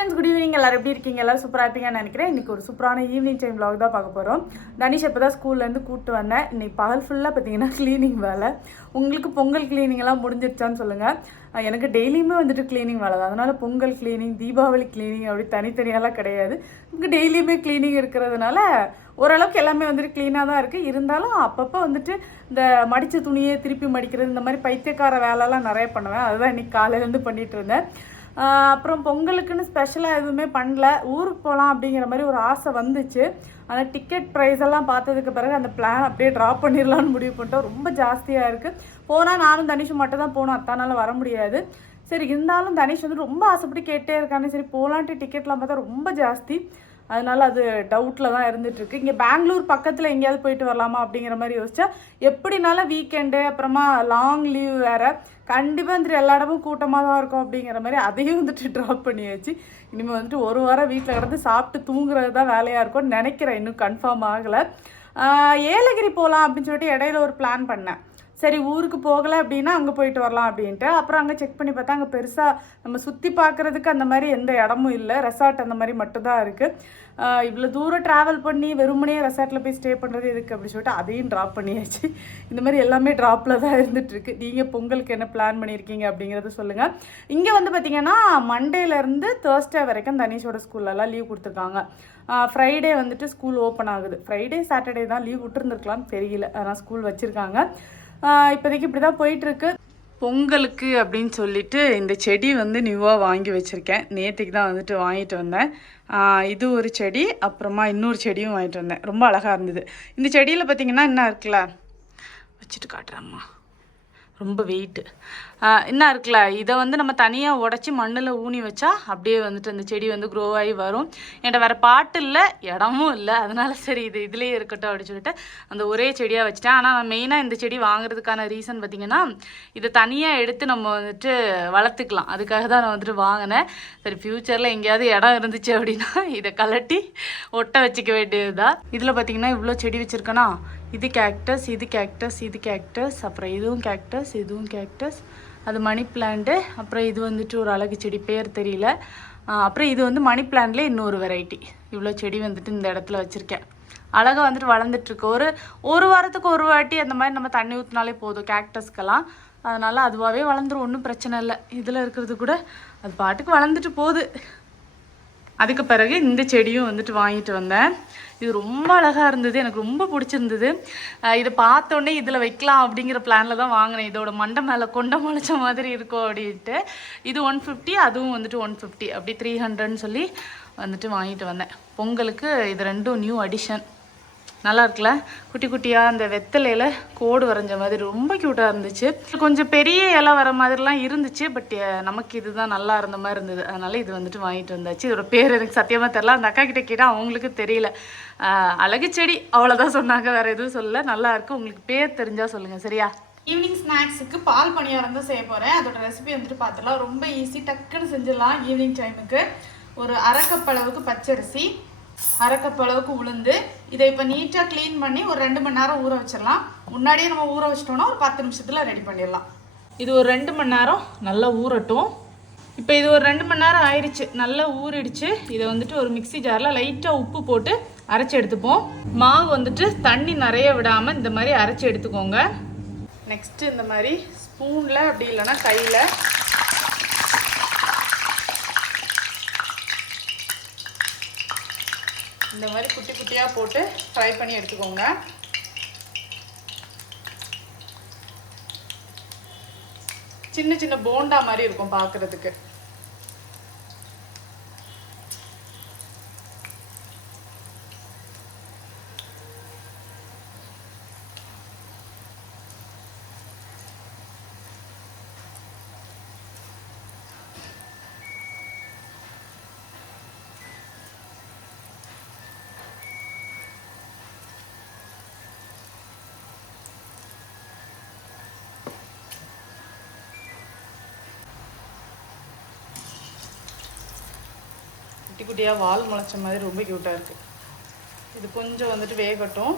Friends good evening எல்லாரும் எப்படி இருக்கீங்க? எல்லாரும் சூப்பராக இருப்பீங்கன்னு நினைக்கிறேன். இன்னைக்கு ஒரு சூப்பரான ஈவினிங் டைம் vlog தான் பார்க்க போகிறோம் தனிஷ் இப்போ தான் ஸ்கூல்லேருந்து கூப்பிட்டு வந்தேன். இன்னைக்கு பகல் ஃபுல்லாக பார்த்தீங்கன்னா க்ளீனிங் வேலை. உங்களுக்கு பொங்கல் க்ளீனிங்லாம் முடிஞ்சிருச்சான்னு சொல்லுங்கள் எனக்கு டெய்லியுமே வந்துட்டு க்ளீனிங் வேலை தான். அதனால் பொங்கல் க்ளீனிங் தீபாவளி க்ளீனிங் அப்படி தனித்தனியாலாம் கிடையாது. நமக்கு டெய்லியுமே க்ளீனிங் இருக்கிறதுனால ஓரளவுக்கு எல்லாமே வந்துட்டு க்ளீனாக தான் இருக்குது இருந்தாலும் அப்பப்போ வந்துட்டு இந்த மடித்த துணியை திருப்பி மடிக்கிறது இந்த மாதிரி பைத்தியக்கார வேலைலாம் நிறைய பண்ணுவேன். அதுதான் இன்றைக்கி காலையிலேருந்து பண்ணிகிட்டு இருந்தேன். அப்புறம் பொங்கலுக்குன்னு ஸ்பெஷலாக எதுவுமே பண்ணல. ஊருக்கு போகலாம் அப்படிங்கிற மாதிரி ஒரு ஆசை வந்துச்சு. ஆனால் டிக்கெட் ப்ரைஸ் எல்லாம் பார்த்ததுக்கு பிறகு அந்த பிளான் அப்படியே ட்ராப் பண்ணிடலான்னு முடிவு பண்ணிட்டோம். ரொம்ப ஜாஸ்தியாக இருக்குது போனால் நானும் தனிஷும் மட்டும் தான் போகணும். அத்தானால வர முடியாது. சரி இருந்தாலும் தனிஷ் வந்து ரொம்ப ஆசைப்பட்டு கேட்டே இருக்கானே. சரி போகலான்ட்டு டிக்கெட்லாம் பார்த்தா ரொம்ப ஜாஸ்தி. அதனால அது டவுட்டில் தான் இருந்துகிட்ருக்கு இங்கே பெங்களூர் பக்கத்தில் எங்கேயாவது போயிட்டு வரலாமா அப்படிங்கிற மாதிரி யோசிச்சா எப்படினாலும் வீக்கெண்டு அப்புறமா லாங் லீவ் வேறு. கண்டிப்பாக வந்துட்டு எல்லா இடமும் கூட்டமாக தான் இருக்கும் அப்படிங்கிற மாதிரி அதையும் வந்துட்டு ட்ராப் பண்ணியாச்சு. இனிமேல் வந்துட்டு ஒரு வாரம் வீட்டில் கிடந்து சாப்பிட்டு தூங்குறது தான் வேலையாக இருக்கும்னு நினைக்கிறேன். இன்னும் கன்ஃபார்ம் ஆகலை. ஏலகிரி போகலாம் அப்படின்னு சொல்லிட்டு இடையில ஒரு பிளான் பண்ணேன். சரி ஊருக்கு போகலை அப்படின்னா அங்கே போயிட்டு வரலாம் அப்படின்ட்டு. அப்புறம் அங்கே செக் பண்ணி பார்த்தா அங்கே பெருசாக நம்ம சுற்றி பார்க்குறதுக்கு அந்த மாதிரி எந்த இடமும் இல்லை. ரெசார்ட் அந்த மாதிரி மட்டும்தான் இருக்குது இவ்வளோ தூரம் ட்ராவல் பண்ணி வெறுமனே ரெசார்ட்டில் போய் ஸ்டே பண்ணுறது எதுக்கு அப்படின்னு சொல்லிட்டு அதையும் ட்ராப் பண்ணியாச்சு. இந்த மாதிரி எல்லாமே ட்ராப்பில் தான் இருந்துகிட்ருக்கு நீங்கள் பொங்கலுக்கு என்ன பிளான் பண்ணியிருக்கீங்க அப்படிங்கிறத சொல்லுங்கள் இங்கே வந்து பார்த்தீங்கன்னா மண்டேலேருந்து தேர்ஸ்டே வரைக்கும் தனீஷோட ஸ்கூல்லலாம் லீவ் கொடுத்துருக்காங்க. ஃப்ரைடே வந்துட்டு ஸ்கூல் ஓப்பன் ஆகுது. ஃப்ரைடே சாட்டர்டே தான் லீவ் விட்டுருந்துருக்கலாம்னு தெரியல. ஆனால் ஸ்கூல் வச்சுருக்காங்க. இப்போதைக்கு இப்படி தான் போயிட்டுருக்கு. பொங்கலுக்கு அப்படின்னு சொல்லிட்டு இந்த செடி வந்து நியூவாக வாங்கி வச்சுருக்கேன். நேற்றுக்கு தான் வந்துட்டு வாங்கிட்டு வந்தேன். இது ஒரு செடி அப்புறமா இன்னொரு செடியும் வாங்கிட்டு வந்தேன். ரொம்ப அழகாக இருந்தது. இந்த செடியில் பார்த்தீங்கன்னா என்ன இருக்குல்ல? வச்சுட்டு காட்டுறேம்மா. ரொம்ப வெயிட்டு என்ன இருக்குல்ல இதை வந்து நம்ம தனியாக உடச்சி மண்ணில் ஊனி வச்சா அப்படியே வந்துட்டு அந்த செடி வந்து க்ரோ ஆகி வரும். என்கிட்ட வேறு பாட்டு இல்லை இடமும் இல்லை. அதனால சரி இது இதுலேயே இருக்கட்டும் அப்படின்னு சொல்லிட்டு அந்த ஒரே செடியாக வச்சுட்டேன். ஆனால் நான் மெயினாக இந்த செடி வாங்குறதுக்கான ரீசன் பார்த்தீங்கன்னா இதை தனியாக எடுத்து நம்ம வந்துட்டு வளர்த்துக்கலாம். அதுக்காக தான் நான் வந்துட்டு வாங்கினேன். சரி ஃப்யூச்சரில் எங்கேயாவது இடம் இருந்துச்சு அப்படின்னா இதை கலட்டி ஒட்ட வச்சுக்க வேண்டியது தான் இதில் பார்த்தீங்கன்னா இவ்வளோ செடி வச்சுருக்கேன்னா இது கேக்டஸ் இது கேக்டஸ் இது கேக்டஸ் அப்புறம் இதுவும் கேக்டஸ் இதுவும் கேக்டஸ் அது மணி பிளான்ட்டு அப்புறம் இது வந்துட்டு ஒரு அழகு செடி பேர் தெரியல. அப்புறம் இது வந்து மணி பிளான்ட்லேயே இன்னொரு வெரைட்டி இவ்வளோ செடி வந்துட்டு இந்த இடத்துல வச்சுருக்கேன். அழகாக வந்துட்டு வளர்ந்துட்டுருக்கு. ஒரு ஒரு வாரத்துக்கு ஒரு வாட்டி அந்த மாதிரி நம்ம தண்ணி ஊற்றினாலே போதும் கேக்டஸ்க்கெல்லாம் அதனால் அதுவாகவே வளர்ந்துரும் ஒன்றும் பிரச்சனை இல்லை. இதில் இருக்கிறது கூட அது பாட்டுக்கு வளர்ந்துட்டு போகுது. அதுக்கு பிறகு இந்த செடியும் வந்துட்டு வாங்கிட்டு வந்தேன். இது ரொம்ப அழகாக இருந்தது எனக்கு ரொம்ப பிடிச்சிருந்தது. இதை பார்த்தோன்னே இதில் வைக்கலாம் அப்படிங்கிற பிளானில் தான் வாங்கினேன். இதோட மண்டை மேலே கொண்ட முளைச்ச மாதிரி இருக்கும் அப்படின்ட்டு. இது ஒன் ஃபிஃப்டி அதுவும் வந்துட்டு ஒன் ஃபிஃப்டி அப்படி த்ரீ ஹண்ட்ரட்னு சொல்லி வந்துட்டு வாங்கிட்டு வந்தேன். பொங்கலுக்கு இது ரெண்டும் நியூ அடிஷன் நல்லா இருக்குல்ல குட்டி குட்டியாக அந்த வெத்தலையில் கோடு வரைஞ்ச மாதிரி ரொம்ப க்யூட்டாக இருந்துச்சு. கொஞ்சம் பெரிய இலை வர மாதிரிலாம் இருந்துச்சு பட் நமக்கு இதுதான் நல்லா இருந்த மாதிரி இருந்தது. அதனால் இது வந்துட்டு வாங்கிட்டு வந்தாச்சு. இதோட பேர் எனக்கு சத்தியமாக தெரில அந்த அக்கா கிட்டே கேட்டால் அவங்களுக்கு தெரியல. அழகு செடி அவ்வளோதான் சொன்னாங்க. வேறு எதுவும் சொல்லல. நல்லாயிருக்கு உங்களுக்கு பேர் தெரிஞ்சால் சொல்லுங்கள் சரியா? ஈவினிங் ஸ்நாக்ஸுக்கு பால் பணியாரம் தான் செய்ய போகிறேன் அதோட ரெசிபி வந்துட்டு பார்த்துலாம் ரொம்ப ஈஸி டக்குன்னு செஞ்சிடலாம் ஈவினிங் டைமுக்கு ஒரு அரை அளவுக்கு பச்சரிசி. அரை அளவுக்கு உளுந்து. இதை இப்போ நீட்டாக க்ளீன் பண்ணி ஒரு ரெண்டு மணி நேரம் ஊற வச்சிடலாம். முன்னாடியே நம்ம ஊற வச்சிட்டோம்னா ஒரு பத்து நிமிஷத்தில் ரெடி பண்ணிடலாம். இது ஒரு ரெண்டு மணி நேரம் நல்லா ஊறட்டும். இப்போ இது ஒரு ரெண்டு மணி நேரம் ஆயிடுச்சு. நல்லா ஊறிடுச்சு. இதை வந்துட்டு ஒரு மிக்ஸி ஜாரில் லைட்டாக உப்பு போட்டு அரைச்சி எடுத்துப்போம். மாவு வந்துட்டு தண்ணி நிறைய விடாமல் இந்த மாதிரி அரைச்சி எடுத்துக்கோங்க. நெக்ஸ்ட்டு இந்த மாதிரி ஸ்பூனில் அப்படி இல்லைன்னா கையில் இந்த மாதிரி குட்டி குட்டியாக போட்டு ஃப்ரை பண்ணி எடுத்துக்கோங்க. சின்ன சின்ன போண்டா மாதிரி இருக்கும் பார்க்குறதுக்கு குட்டி குட்டியாக வால் முளைச்ச மாதிரி ரொம்ப க்யூட்டாக இருக்குது இது கொஞ்சம் வந்துட்டு வேகட்டும்.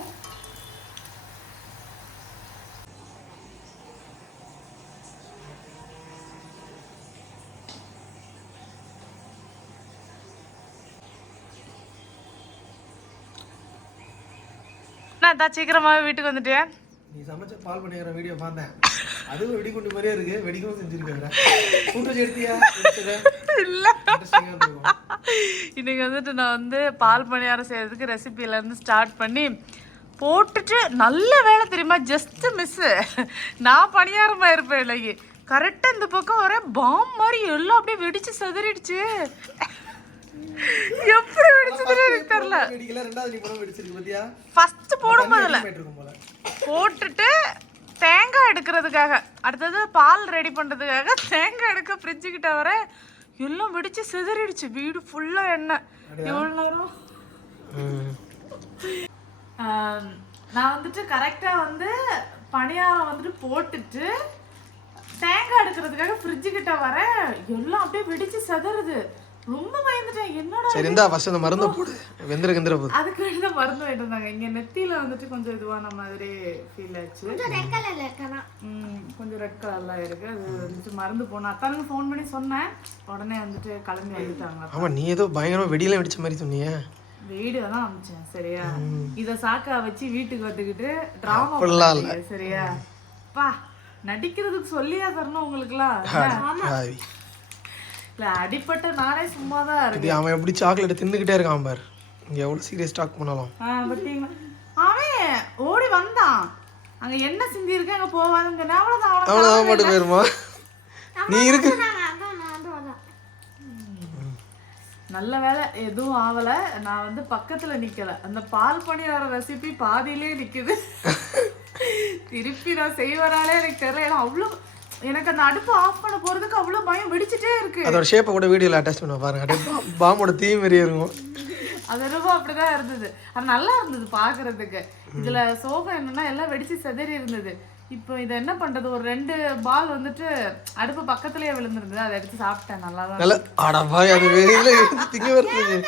நான் தான் சீக்கிரமாகவே வீட்டுக்கு வந்துட்டேன் நீ சமைச்ச பால் பண்ணிக்கிற வீடியோ பார்த்தேன். அதுவும் வெடிகுண்டு மாதிரியே இருக்கு. வெடிக்கவும் செஞ்சிருக்காங்க கூட்டு எடுத்தியா? இல்ல. இன்னைக்கு வந்துட்டு நான் வந்து பால் பணியாரம் செய்யறதுக்கு ரெசிபில இருந்து ஸ்டார்ட் பண்ணி போட்டுட்டு நல்ல வேலை தெரியுமா? ஜஸ்ட் மிஸ் நான் பணியாரமா இருப்பேன் இல்லையே கரெக்டா இந்த பக்கம் வர பாம் மாதிரி எல்லாம் அப்படியே வெடிச்சு செதறிடுச்சு. எப்படி வெடிச்சதுன்னு எனக்கு தெரியல. படம் ஃபர்ஸ்ட் போடும்போதுல போல. போட்டுட்டு தேங்காய் எடுக்கிறதுக்காக. அடுத்தது பால் ரெடி பண்ணுறதுக்காக தேங்காய் எடுக்க ஃப்ரிட்ஜு கிட்ட வர எல்லாம் வெடிச்சு சிதறிடுச்சு. வீடு ஃபுல்லாக எண்ணெய். எவ்வளோ நேரம்? நான் வந்துட்டு கரெக்டாக வந்து பணியாரம் வந்துட்டு போட்டுட்டு தேங்காய் எடுக்கிறதுக்காக ஃப்ரிட்ஜு கிட்ட வர எல்லாம் அப்படியே வெடிச்சு சிதறுது. ரொம்ப பயந்துட்டேன். என்னடா சரி இந்தா ஃபர்ஸ்ட் அந்த மருந்தை போடு. வெந்திர கந்திர போகுது அதுக்கு வேண்டி தான் மருந்து வாங்கிட்டு வந்தாங்க. இங்க நெத்தியில வந்துட்டு கொஞ்சம் இதுவான மாதிரி ஃபீல் ஆச்சு. ம், கொஞ்சம் ரெட் கலர்ல இருக்கு. அது வந்துட்டு மருந்து போன அத்தானுக்கு ஃபோன் பண்ணி சொன்னேன். உடனே வந்துட்டு கிளம்பி வந்துட்டாங்க ஆமா நீ ஏதோ பயங்கரமா வெடியெல்லாம் வெடிச்ச மாதிரி சொன்னியே. வீடியோ தான் அமிச்சேன். சரியா? இத சாக்கா வச்சு வீட்டுக்கு வந்துக்கிட்டு டிராமா சரியா? பா நடிக்கிறதுக்கு சொல்லியா தரணும் உங்களுக்குலாம். இல்ல அடிப்பட்ட நானே சும்மா தான் இருக்கேன். இது அவன் எப்படி சாக்லேட் தின்னுக்கிட்டே இருக்கான் பார். இங்க எவ்வளவு சீரியஸ் டாக் பண்ணலாம்? அவன் ஓடி வந்தான். அங்க என்ன சிந்தி இருக்கு அங்க போவாதுங்க அவ்வளவுதான் அவ்வளவுதான். அவ்வளவுதான் மட்டும் போயிருமா? நீ இருக்கு. நல்ல வேலை எதுவும் ஆகல நான் வந்து பக்கத்துல நிக்கல. அந்த பால் பணியார ரெசிபி பாதியிலே நிக்குது. திருப்பி நான் செய்வராலே எனக்கு தெரியல. ஏன்னா அவ்வளவு எனக்கு அந்த அடுப்பு ஆஃப் பண்ண போறதுக்கு அவ்வளவு பயம் வெடிச்சிட்டே இருக்கு. அதோட ஷேப்பை கூட வீடியோல அட்டாச் பண்ண பாருங்க. அப்படியே பாம்போட தீ மாதிரியே இருக்கும். அது ரொம்ப அப்படிதான் இருந்தது. அது நல்லா இருந்தது பாக்குறதுக்கு. இதுல சோகம் என்னன்னா எல்லாம் வெடிச்சு சிதறி இருந்தது. இப்போ இதை என்ன பண்றது? ஒரு ரெண்டு பால் வந்துட்டு அடுப்பு பக்கத்துலயே விழுந்திருந்தது. அதை எடுத்து சாப்பிட்டேன். நல்லா தான் நல்ல ஆடா பாய் அது வெளியில எடுத்து திங்க வருது.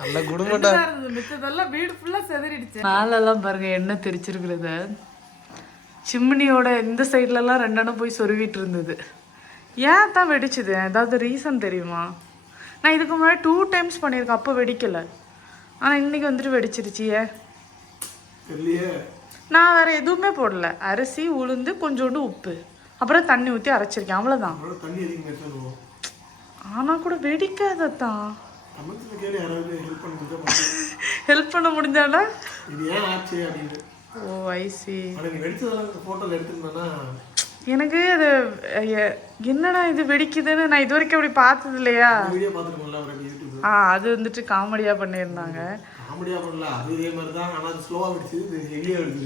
நல்ல குடும்பம்டா. தான் இருந்தது. மிச்சதெல்லாம் வீடு ஃபுல்லா செதறிடுச்சு. மேலெல்லாம் பாருங்க எண்ணெய் தெரிச்சிருக்கிறது. சிம்னியோட இந்த சைட்லலாம் ரெண்டெண்ணம் போய் சொருவிட்டு இருந்தது. ஏன் தான் வெடிச்சுது? ஏதாவது ரீசன் தெரியுமா? நான் இதுக்கு முன்னாடி டூ டைம்ஸ் பண்ணியிருக்கேன் அப்போ வெடிக்கல. ஆனால் இன்னைக்கு வந்துட்டு வெடிச்சிருச்சு ஏன் இல்லையே நான் வேற எதுவுமே போடல. அரிசி உளுந்து கொஞ்சோண்டு உப்பு. அப்புறம் தண்ணி ஊற்றி அரைச்சிருக்கேன் அவ்வளோதான் ஆனால் கூட வெடிக்காதத்தான் ஹெல்ப் பண்ண முடிஞ்சாடா ஓ ஐசி எனக்கு அது என்னடா இது வெடிக்குதுன்னு நான் இது வரைக்கும் அப்படி பார்த்தது இல்லையா? ஆ அது வந்துட்டு காமெடியாக பண்ணியிருந்தாங்க.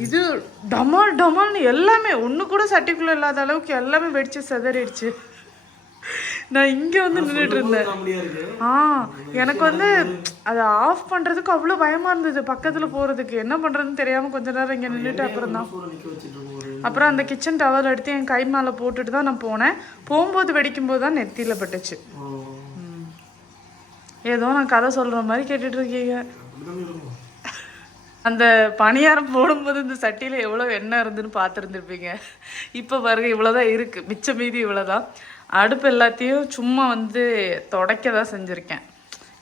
இது டமால் டமால்னு எல்லாமே ஒன்று கூட சட்டிக்குள்ளே இல்லாத அளவுக்கு எல்லாமே வெடிச்சு சிதறிடுச்சு. நான் இங்கே வந்து நின்றுட்டு இருந்தேன். ஆ எனக்கு வந்து அதை ஆஃப் பண்ணுறதுக்கு அவ்வளோ பயமாக இருந்தது பக்கத்தில் போகிறதுக்கு என்ன பண்ணுறதுன்னு தெரியாமல் கொஞ்ச நேரம் இங்கே நின்றுட்டு அப்புறம் தான். அப்புறம் அந்த கிச்சன் டவல் எடுத்து என் கை மேலே போட்டுட்டு தான் நான் போனேன். போகும்போது வெடிக்கும்போது தான் நெத்தியில் பட்டுச்சு. ஏதோ நான் கதை சொல்கிற மாதிரி கேட்டுட்டு இருக்கீங்க. அந்த பணியாரம் போடும்போது இந்த சட்டியில் எவ்வளோ எண்ணெய் இருந்துன்னு பார்த்துருந்துருப்பீங்க. இப்போ பாருங்க இவ்வளோதான் இருக்குது மிச்ச மீதி இவ்வளோதான் அடுப்பு எல்லாத்தையும் சும்மா வந்து துடைக்க தான் செஞ்சுருக்கேன்.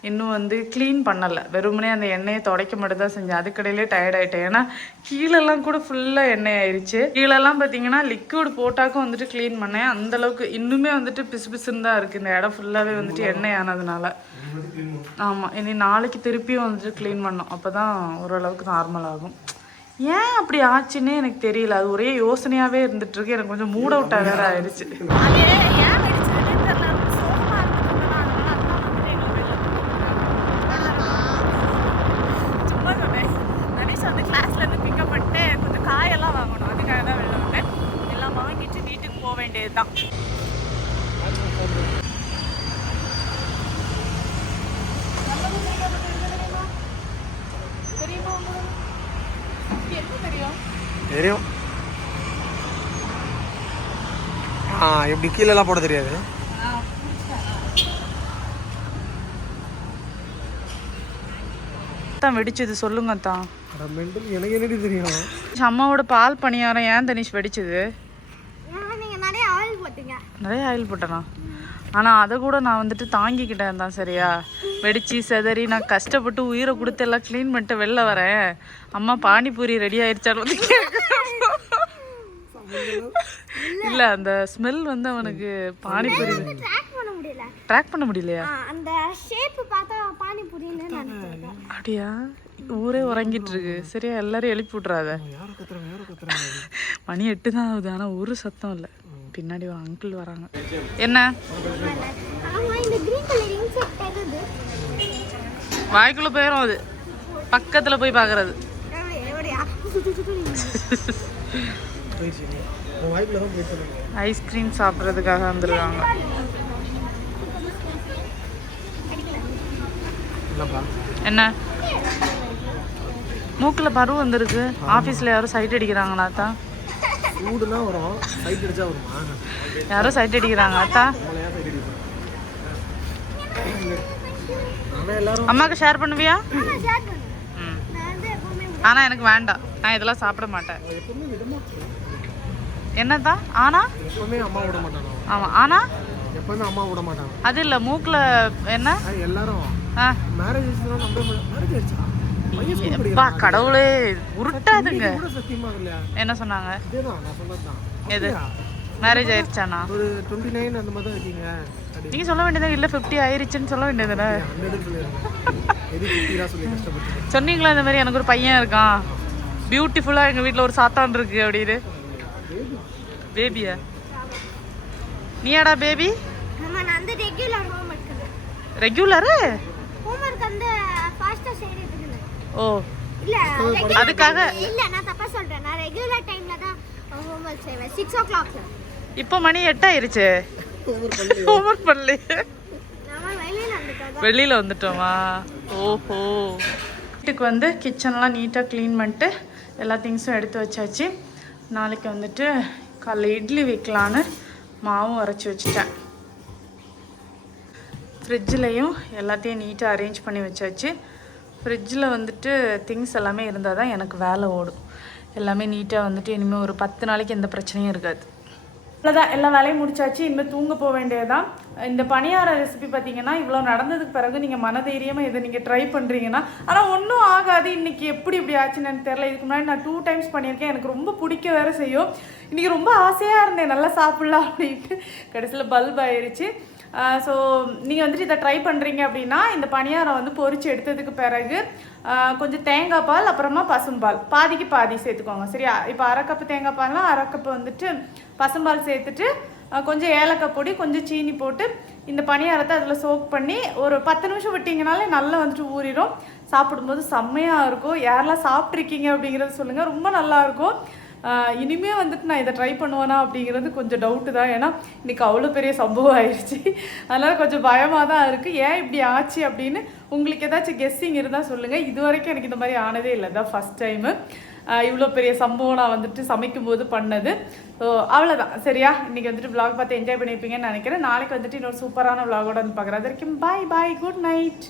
இன்னும் வந்து க்ளீன் பண்ணலை. வெறுமனே அந்த எண்ணெயை துடைக்க மட்டும் தான் செஞ்சேன். அதுக்கடையிலே டயர்ட் ஆகிட்டேன் ஏன்னா கீழெல்லாம் கூட ஃபுல்லாக எண்ணெய் ஆயிடுச்சு கீழெல்லாம் பார்த்தீங்கன்னா லிக்விட் போட்டாக்கும் வந்துட்டு க்ளீன் பண்ணேன். அந்த அளவுக்கு இன்னுமே வந்துட்டு பிசு பிசுன்னு தான் இருக்குது இந்த இடம் ஃபுல்லாகவே வந்துட்டு எண்ணெய் ஆனதுனால. ஆமாம் இனி நாளைக்கு திருப்பியும் வந்துட்டு க்ளீன் பண்ணோம் அப்போ தான் ஓரளவுக்கு நார்மல் ஆகும். ஏன் அப்படி ஆச்சுன்னே எனக்கு தெரியல. அது ஒரே யோசனையாகவே இருந்துட்டு இருக்கு. எனக்கு கொஞ்சம் மூட் அவுட்டாக வேற ஆயிடுச்சு சும்மா சொன்னேன் தனிஷ் வந்து கிளாஸ்ல இருந்து பிக்கப் பண்ணிட்டு கொஞ்சம் காயெல்லாம் வாங்கணும் அதுக்காக தான் வெளில வந்தேன் எல்லாம் வாங்கிட்டு வீட்டுக்கு போக வேண்டியது தான் தெரியுமா உங்களுக்கு என்ன தெரியும் தெரியும். ஆ எப்படி கீழெல்லாம் போட தெரியாது? தான் வெடிச்சது சொல்லுங்க தான் அட மெண்டல் எனக்கு என்னடி தெரியும்? அம்மாவோட பால் பணியாரம் ஏன் தனிஷ் வெடிச்சது? நீங்க நிறைய ஆயில் போட்டீங்க. நிறைய ஆயில் போட்டனா? ஆனால் அதை கூட நான் வந்துட்டு தாங்கிக்கிட்டேன் தான் சரியா? வெடிச்சு செதறி நான் கஷ்டப்பட்டு உயிரை கொடுத்து எல்லாம் க்ளீன் பண்ணிட்டு வெளில வரேன். அம்மா பானிபூரி ரெடி ஆயிடுச்சான்னு வந்து இல்லை அந்த ஸ்மெல் வந்து அவனுக்கு பானிபூரி. ட்ராக் பண்ண முடியல. ட்ராக் பண்ண முடியலையா? அந்த ஷேப் பார்த்தா பானிபூரின்னு நினைச்சிருக்கேன் அப்படியா? ஊரே உறங்கிட்டு இருக்கு. சரியா? எல்லாரும் எழுப்பி விட்றாத மணி எட்டு தான் ஆகுது ஆனால் ஒரு சத்தம் இல்லை. பின்னாடி ஒரு அங்கிள் வராங்க. என்ன? வாய்க்குள்ள போயிடும் அது. பக்கத்தில் போய் பார்க்கறது தான் ஐஸ்கிரீம் சாப்பிட்றதுக்காக வந்துருக்காங்க என்ன? மூக்கில் பருவம் வந்திருக்கு. ஆஃபீஸில் யாரும் சைட் அடிக்கிறாங்களா தான் சூடுனா வரும் சைட் அடிச்சா வருமா. யாரும் சைட் அடிக்கிறாங்க அத்தா. அம்மாவுக்கு ஷேர் பண்ணுவியா? ஆமா ஆனால் எனக்கு வேண்டாம். நான் இதெல்லாம் சாப்பிட மாட்டேன். என்னதான் ஆனா? எப்பவுமே அம்மா விட மாட்டானோ ஆமாம் ஆனா? எப்பவுமே அம்மா விட மாட்டாங்க அது இல்லை மூக்கில் என்ன? எல்லாரும். ஆ. மேரேஜ் மேரேஜ் ஆயிடுச்சா? எப்பா படிக்கிறான். கடவுளே உருட்டாதுங்க. என்ன சொன்னாங்க? இதேதான் நான் சொன்னதுதான். எது? மேரேஜ் ஆயிடுச்சானா ஒரு டுவெண்ட்டி நைன் அந்த மாதிரி இருக்கீங்க. நீங்கள் சொல்ல வேண்டியது இல்லை ஃபிஃப்டி ஆயிருச்சுன்னு சொல்ல வேண்டியதுதானே? சொன்னீங்களா இந்த மாதிரி? எனக்கு ஒரு பையன் இருக்கான். பியூட்டிஃபுல்லாக எங்கள் வீட்டில் ஒரு சாத்தான் இருக்கு அப்படின்னு. பேபியா நீயாடா பேபி ரெகுலர் ஓ. இல்ல அதுக்காக இல்ல நான் தப்பா சொல்றேன். நான் ரெகுலர் டைம்ல தான் ஹோம்ஒர்க் செய்வேன். சிக்ஸ் ஓ கிளாக்ல இப்போ மணி எட்டாயிருச்சு. ஹோம்ஒர்க் பண்ணலையே. நம்ம வெளியில வந்துட்டோம் வெளியில் வந்துட்டோமா? ஓஹோ. வீட்டுக்கு வந்து கிச்சன்லாம் நீட்டாக க்ளீன் பண்ணிட்டு எல்லா திங்ஸும் எடுத்து வச்சாச்சு. நாளைக்கு வந்துட்டு காலைல இட்லி வைக்கலான்னு மாவும் அரைச்சி வச்சுட்டேன். ஃப்ரிட்ஜ்லேயும் எல்லாத்தையும் நீட்டாக அரேஞ்ச் பண்ணி வச்சாச்சு. ஃப்ரிட்ஜில் வந்துட்டு திங்ஸ் எல்லாமே இருந்தால் தான் எனக்கு வேலை ஓடும். எல்லாமே நீட்டாக வந்துட்டு இனிமேல் ஒரு பத்து நாளைக்கு எந்த பிரச்சனையும் இருக்காது. அவ்வளோதான் எல்லா வேலையும் முடிச்சாச்சு. இனிமேல் தூங்க போக வேண்டியதுதான். இந்த பணியார ரெசிபி பார்த்தீங்கன்னா இவ்வளோ நடந்ததுக்கு பிறகு நீங்கள் மனதைரியமாக இதை நீங்கள் ட்ரை பண்ணுறீங்கன்னா ஆனால் ஒன்றும் ஆகாது. இன்னைக்கு எப்படி இப்படி ஆச்சுன்னு எனக்கு தெரியல. இதுக்கு முன்னாடி நான் டூ டைம்ஸ் பண்ணியிருக்கேன். எனக்கு ரொம்ப பிடிக்க வேற செய்யும். இன்றைக்கி ரொம்ப ஆசையாக இருந்தேன் நல்லா சாப்பிட்லாம் அப்படின்ட்டு. கடைசியில் பல்ப் ஆயிடுச்சு ஸோ நீங்கள் வந்துட்டு இதை ட்ரை பண்ணுறீங்க அப்படின்னா இந்த பணியாரம் வந்து பொறிச்சு எடுத்ததுக்கு பிறகு கொஞ்சம் தேங்காய் பால் அப்புறமா பசும்பால் பாதிக்கு பாதி சேர்த்துக்கோங்க சரியா? இப்போ அரை கப்பு தேங்காய் பால்னா அரை கப்பு வந்துட்டு பசும்பால் சேர்த்துட்டு கொஞ்சம் ஏலக்காய் பொடி கொஞ்சம் சீனி போட்டு இந்த பணியாரத்தை அதில் சோக் பண்ணி ஒரு பத்து நிமிஷம் விட்டிங்கனாலே நல்லா வந்துட்டு ஊறிடும் சாப்பிடும்போது செம்மையாக இருக்கும். யாரெல்லாம் சாப்பிட்ருக்கீங்க அப்படிங்கிறத சொல்லுங்கள் ரொம்ப நல்லா இருக்கும். இனிமே வந்துட்டு நான் இதை ட்ரை பண்ணுவேனா அப்படிங்கிறது கொஞ்சம் டவுட்டு தான். ஏன்னா இன்றைக்கி அவ்வளோ பெரிய சம்பவம் ஆயிடுச்சு. அதனால் கொஞ்சம் பயமாக தான் இருக்குது ஏன் இப்படி ஆச்சு அப்படின்னு உங்களுக்கு ஏதாச்சும் கெஸ்ஸிங் இருந்தால் சொல்லுங்கள் இது வரைக்கும் எனக்கு இந்த மாதிரி ஆனதே இல்லை. தான் ஃபஸ்ட் டைமு இவ்வளோ பெரிய சம்பவம் நான் வந்துட்டு சமைக்கும்போது பண்ணது. ஸோ அவ்வளோதான் சரியா? இன்றைக்கி வந்துட்டு விளாக் பார்த்து என்ஜாய் பண்ணியிருப்பீங்கன்னு நினைக்கிறேன். நாளைக்கு வந்துட்டு இன்னொரு சூப்பரான vlog-ஓட வந்து பார்க்குறேன். அது வரைக்கும் பாய் பாய் குட் நைட்